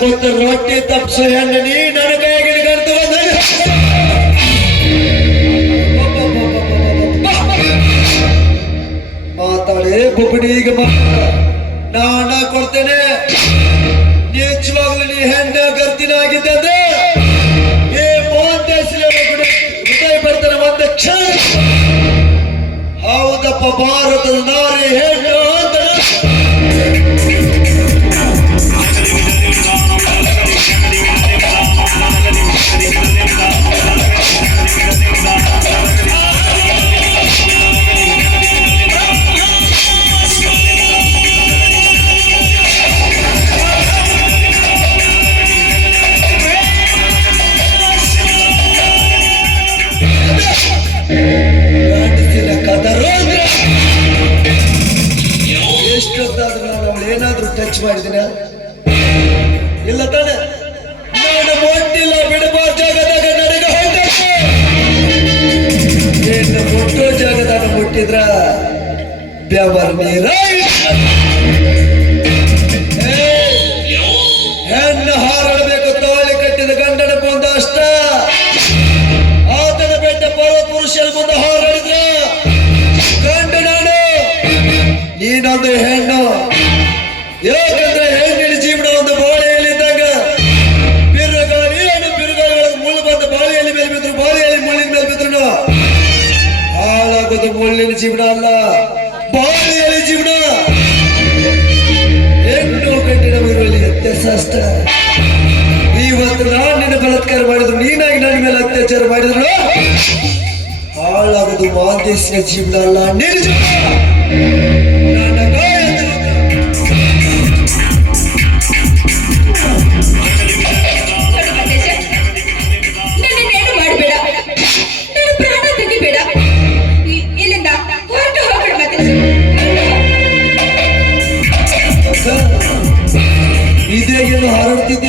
ಕೂತು ರೊಟ್ಟಿ ತಪ್ಸು ಹೆಣ್ಣು, ನೀ ನನ್ನ ಕೈಗೆ ಕರ್ತು ಮಾತಾಡಿ ಮಾ ನಾ ಕೊಡ್ತೇನೆ. ನಿಜವಾಗ್ಲೂ ನೀ ಹೆಣ್ಣ ಗರ್ತಿನಾಗಿದ್ದೆ ಅಂದ್ರೆ ಏ ಮೋಹನ್ ಕ್ಷಣ. ಹೌದಪ್ಪ, ಭಾರತದ ನಾರಿ ಹೆಣ್ಣು ಎಷ್ಟೊತ್ತಾದ್ರೂ ನಾನು ಏನಾದ್ರೂ ಟಚ್ ಮಾಡಿದಿನ? ಇಲ್ಲ ತಾನೆ. ನಾನು ಮೊಟ್ಟಿಲ್ಲ ಬಿಡಬಾರ ಜಾಗದಾಗ ನನಗೆ ಹೊಂಟಕ್ಕೆ ಏನು ಮುಟ್ಟೋ ಜಾಗದಾಗ ಮುಟ್ಟಿದ್ರ? ಬೆವರ್ ನೀರ ಪುರುಷರ ಮುಂದೆ ಹೋರಾಡಿದ್ರೆ ಗಂಡು ನಾನು, ನೀನೊಂದು ಹೆಣ್ಣು. ಯಾಕಂದ್ರೆ ಹೆಣ್ಣಿನ ಜೀವನ ಒಂದು ಬಾಳೆಯಲ್ಲಿದ್ದಾಗ ಬಿರುಗಾಳಿ ಏನು ಬಿರುಗಾಳಿ ಮುಳ್ಳು ಬಂದ ಬಾಳೆಯಲ್ಲಿ ಮೇಲೆ ಬಿದ್ರು ಬಾಳೆಯಲ್ಲಿ ಮುಳ್ಳಿನ ಮೇಲೆ ಬಿದ್ರು ಹಾಳಾಗೋದು ಮುಳ್ಳಿನ ಜೀವನ ಅಲ್ಲ, ಬಾಳೆಯಲ್ಲಿ ಜೀವನ. ಹೆಣ್ಣು ಗಂಡಿನ ಇರುವಲ್ಲಿ ವ್ಯತ್ಯಾಸ ಅಷ್ಟ ಇವತ್ತು ನಾನು ನಿನ್ನ ಬಲತ್ಕಾರ ಮಾಡಿದ್ರು, ನೀನಾಗಿ ನನ್ನ ಮೇಲೆ ಅತ್ಯಾಚಾರ ಮಾಡಿದ್ರು. ಹಾಳಾಗದು ಮಾದೇಶಿನ ಜೀವನ ನಿರ್ಜನ ಇದೇ ಏನು ಹಾರಾಡ್ತಿದ್ದೆ